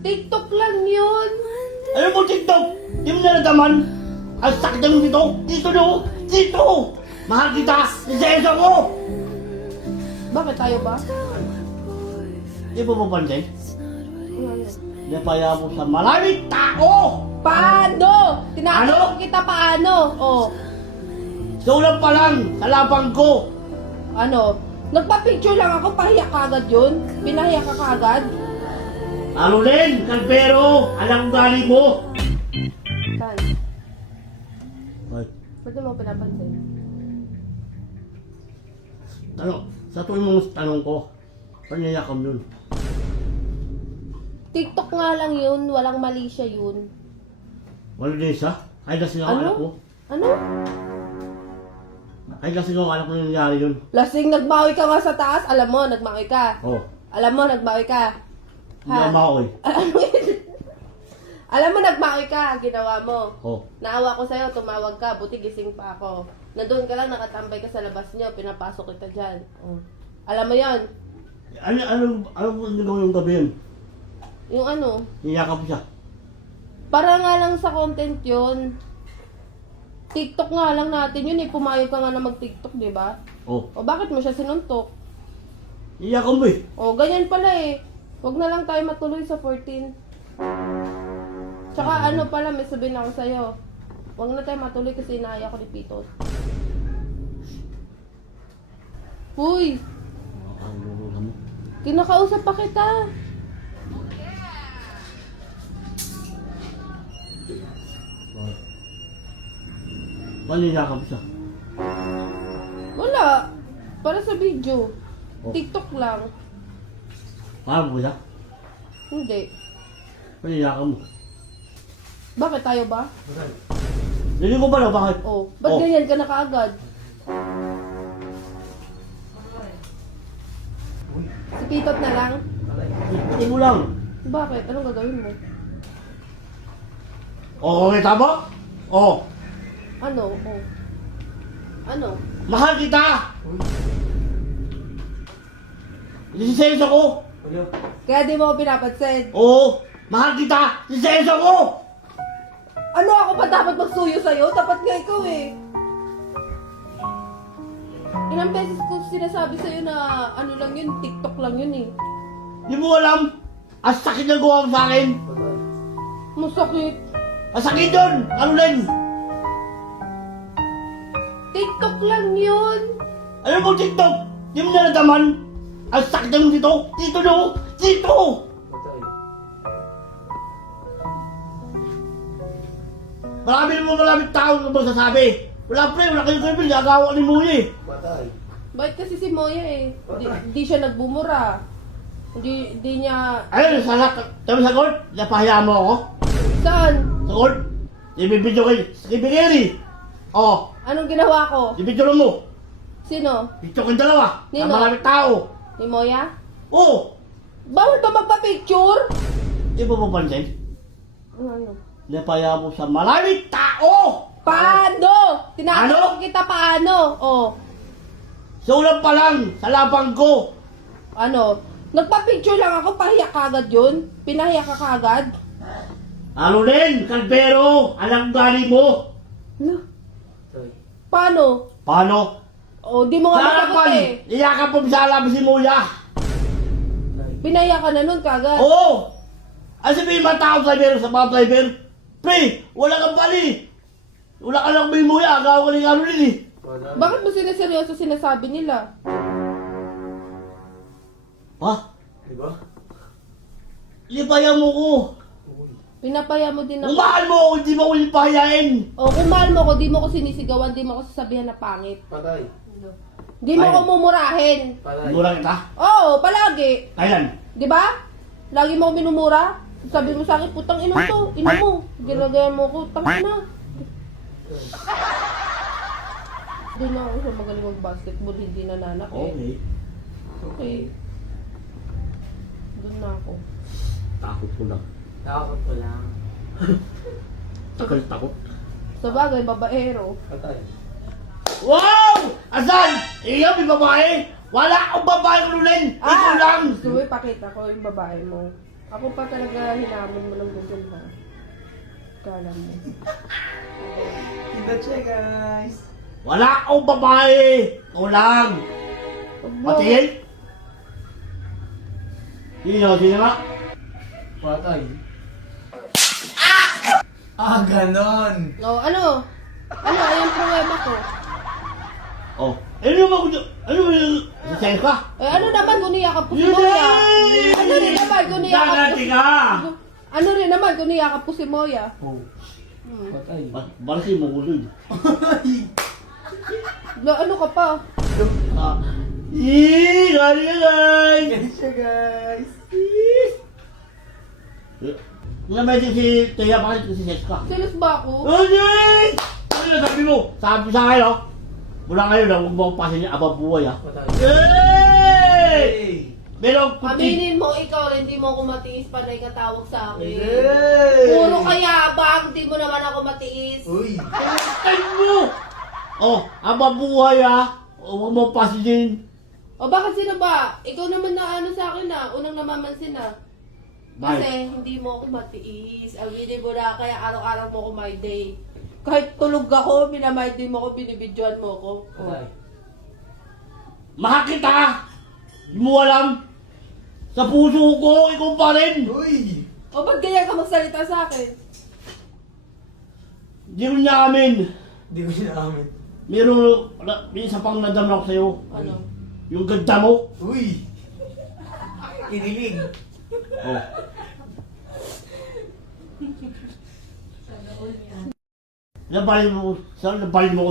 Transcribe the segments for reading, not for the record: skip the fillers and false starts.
TikTok lang yun. Ano mo TikTok? Di mo naladaman? Ang sakit mo dito! Dito no! Dito! Mahal kita! Isenso ko! Bakit tayo ba? Di mo mapansin? Napaya mo sa maraming tao! Paano? Tinatanong Ano? kita paano? Oh, Sulat pa lang sa lapang ko! ano? Nagpa-picture lang ako, pahiya ka agad yun? Pinahiya ka agad? Ano din, Calvero! Alam galing mo! Saan? Ay, Ba't mo pinapansin? sa tuloy mong tanong ko, panyayakam yun. TikTok nga lang yun, walang mali siya yun. Wala din siya? Kahit lasing ang Ano? anak ko. Ano? Kahit lasing ang anak ko nangyari yun. Lasing nagmawi ka nga sa taas, alam mo, nagmawi ka. Oh, Alam mo, nagmawi ka. hindi na maoy. Alam mo, nagmawi ka, ginawa mo. Oh, Naawa ko sa'yo, tumawag ka, buti gising pa ako. Nandun ka lang, nakatambay ka sa labas niyo, pinapasok kita dyan. Oh. Alam mo yon, ano mo nagawa yung gabi yun? yung ano, Niyakap siya. para nga lang sa content yun. TikTok nga lang natin yun eh, pumayag ka nga na mag-TikTok, di ba? Oh, O bakit mo siya sinuntok? niyakap mo eh. O ganyan pala eh. Huwag na lang tayo matuloy sa 14. Tsaka ano pala, may sabihin ako sa'yo. Huwag na tayo matuloy kasi inaaya ko ni Pitot. Uy! Ang lulula mo. Kinakausap pa kita. Paano niyakap siya? Wala. Para sa video. Oh. TikTok lang. Paano mo siya? Hindi. Paano niyakap mo? Bakit tayo ba? Hindi ko ba na bakit? Oh. Ba't Oh. ganyan ka na kaagad? Si Pitot na lang? Hindi mo lang. Bakit? Anong gagawin mo? Oo, kita mo? Oo. Ano? Oh. Ano? Mahal kita! Lisenso ko! Kaya di mo ako pinapansin. Oo! Mahal kita! Lisenso ko! Ano ako pa dapat magsuyo sa'yo? Dapat nga ikaw eh. Ilang beses ko sinasabi sa'yo na ano lang yun, TikTok lang yun eh. Hindi mo alam! Ang sakit na gawa mo sa akin! Masakit. Ang sakit yun! Ano din? TikTok lang yun. Ano mo TikTok? Di mo naladaman? Ang sakit mo dito! Dito no! Dito! Maraming tao na magsasabi. Wala pre, wala kayong girlfriend, gagawa ni Muya eh. Bakit kasi si Moya eh? Di siya nagbumura. Di niya... Ayun, sana, kami sa court, napahiya mo ako. Saan? Sa court, ibibidyo kay Skibigeri. Oh, Anong ginawa ko? ibidyo mo. Sino? Bidyo kayong dalawa. Nino? Na maraming tao. Ni Moya? Oh, Bawal ba magpa-picture? di mo mapansin? Ano? Napahiya mo sa maraming tao. Paano? Tinatanong Ano? kita paano? Oh. Sulat pa lang sa lapang ko. Ano? Nagpa-picture lang ako, pahiya ka agad yun? Pinahiya ka agad? Ano din, Calvero, alam galing mo. Ano? Paano? Paano? Oh, di mo Sa nga masagot harapan, eh. iyakap mo sa harapan si Muya. Pinahiya ka na nun kagad. Oo! Ang sabihin mga tao sa mga driver, pre, wala kang bali. Wala ka lang may Muya, agaw ka lang ano rin eh. Bakit mo sinaseryoso sinasabi nila? Ha? Diba? Libayan mo ko. Pinapaya mo din ako. Kung mahal mo ako, hindi mo ako lipahayain. O kung mahal mo ko, di mo ko sinisigawan, di mo ko sasabihan na pangit. Patay. Di mo Ayun. ko mumurahin. Patay. Mura kita. Oo, palagi. Kailan? Di ba? Lagi mo ko minumura. Sabi mo sa akin, putang ina to, ina mo. Ginagayan mo ko, tangin na. Doon na ako sa magaling mag-basketball, hindi nananak eh. Okay. Okay. Doon na ako. Takot ko lang. Takot ko lang. Takot. Sa bagay, babaero. Patay. Wow! Asan? Iyo, may babae? Wala akong babae ko rin. Ikaw lang. Gusto mo ipakita ko yung babae mo. Ako pa talaga hinamon mo lang ganyan ha. Kala mo. Kita siya, guys. Wala akong babae! Ikaw lang! Patingin? Sino? Sino nga? Patay. Ganon. No, ano? Ano? Ayun problema ko. Oh. Ano ba? Ano ba? Sasayang ka? Eh, ano naman kung niyakap ko si Moya? Ano rin naman kung niyakap ko Dagati ka! Ano rin naman kung niyakap ko si Moya? Oh. Hmm. Patay. Balasin mo ko dun. Ano ka pa? Gani ka guys! Kita siya, guys. Naman si Teya, bakit si Seska? Silos ba ako? Ay! Ano na sabi mo? Sabi sa akin, oh. Mula ngayon, huwag mo akong pasin niya, abang buhay, ah. Patay. Hey! Hey! Meron Aminin mo, ikaw hindi mo ako matiis panay ka tawag sa akin. Hey! Puro kayabang, hindi mo naman ako matiis. Uy! Ay mo! Oh, abang buhay, ah. Huwag mo pasin. O bakit sino ba? Ikaw naman na ano sa akin na, unang namamansin na. Kasi hindi mo ako matiis. Aminin mo na, kaya araw-araw mo ako my day. Kahit tulog ako, minamay day mo ako, binibidyoan mo ako. Patay. Mahal kita! Hindi mo alam. Sa puso ko, ikaw pa rin. Uy! O ba't ganyan ka magsalita sa akin? Hindi mo niya amin. Hindi ko sinaamin. May isa pang nadama ako sa'yo. Ano? Yung ganda mo. Uy! Kinilig. Oh. Nabalin mo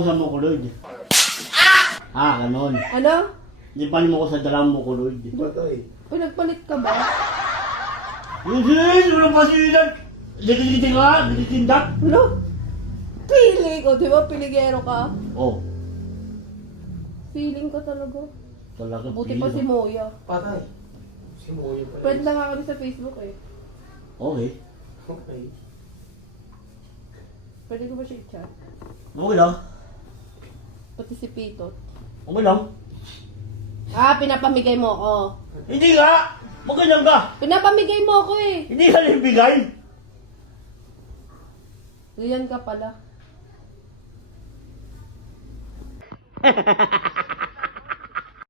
ko sa Mokuloid. Ganon. Ano? Nabalin mo ko sa dalang Mokuloid. Patay. Pinagpalit ka ba? Hindi, walang pasilan. Likitin ka, likitindak. Ano? Piling! O, di ba piligero ka? Oh, Feeling ka talaga. talaga. Buti pa si Moya. Patay. Si Moya pala. Friend lang nga kami sa Facebook eh. Okay. Okay. Pwede ko ba siya i-chat? Okay lang. Pati si Pitot. Okay lang. Pinapamigay mo ako. Hindi nga! Magalang ka! Pinapamigay mo ako eh. Hindi ka nabigay! Riyan ka pala.